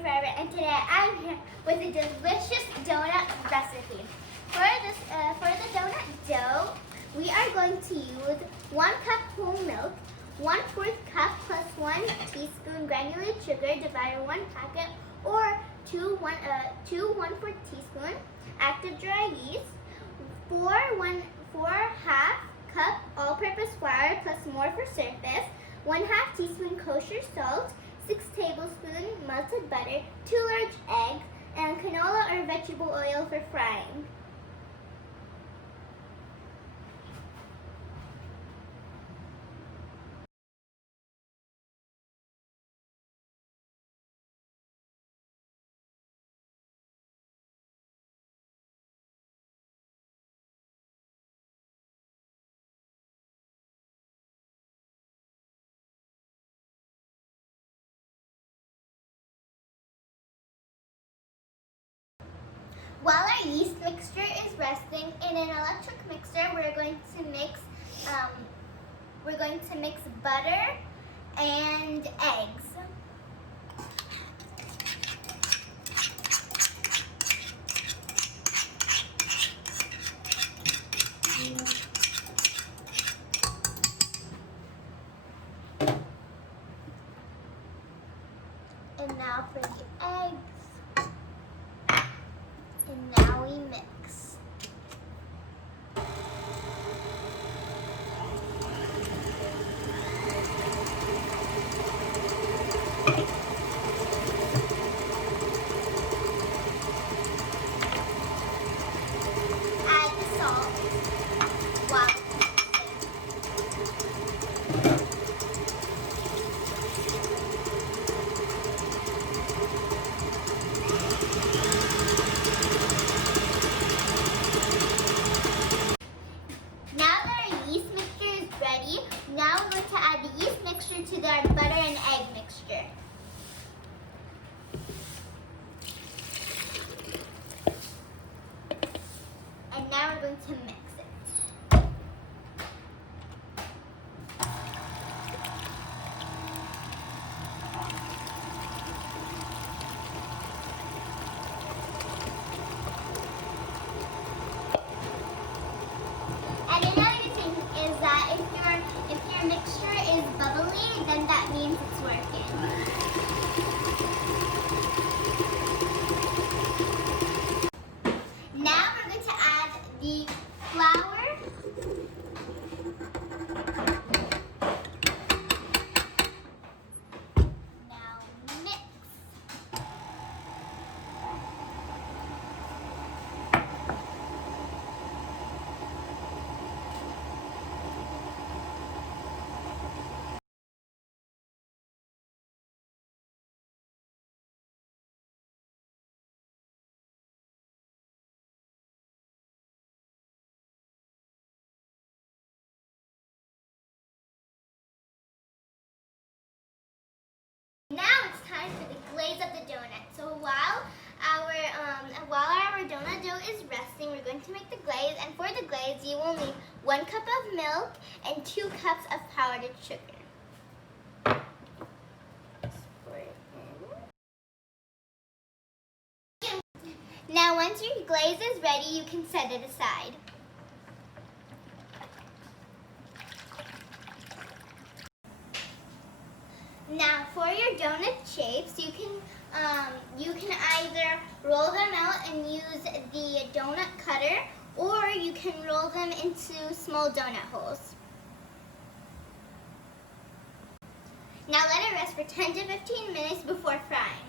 Forever, and today I'm here with a delicious donut recipe. For the donut dough, we are going to use 1 cup whole milk, 1/4 cup plus 1 teaspoon granulated sugar divided 1 packet, or 2 1/4 teaspoon active dry yeast, 4 half cup all-purpose flour plus more for surface, 1/2 teaspoon kosher salt, 6 tablespoons melted butter, 2 large eggs, and canola or vegetable oil for frying. While our yeast mixture is resting in an electric mixer, we're going to mix butter and eggs. And now for the eggs. And now we mix. Add the salt. Wow. Ready. Now we're going to add the yeast mixture to our butter and egg mixture. And now we're going to mix it. And another thing is that if your mixture is bubbly, then that means it's working. Now we're going to add the flour. Now mix. Now it's time for the glaze of the donut. So while our donut dough is resting, we're going to make the glaze. And for the glaze, you will need 1 cup of milk and 2 cups of powdered sugar. Now once your glaze is ready, you can set it aside. Now for your donut shapes, you can either roll them out and use the donut cutter, or you can roll them into small donut holes. Now let it rest for 10 to 15 minutes before frying.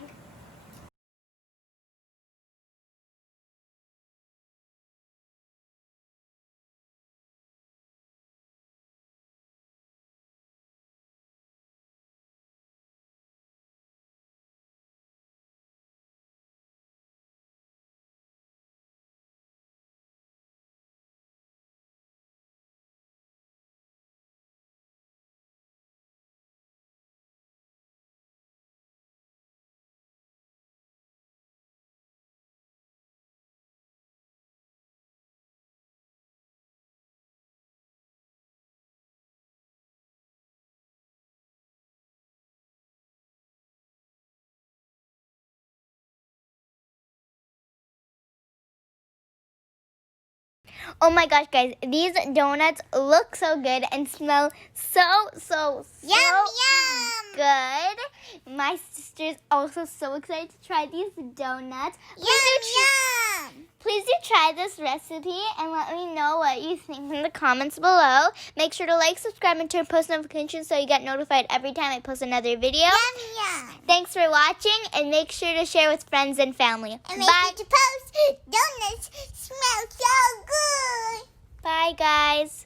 Oh my gosh, guys, these donuts look so good and smell so Yum. good. My sister's also so excited to try these donuts. Yum. Please do try this recipe and let me know what you think in the comments below. Make sure to like, subscribe, and turn post notifications so you get notified every time I post another video. Yum. Thanks for watching, and make sure to share with friends and family. And make sure to post. Donuts smell so good. Bye, guys.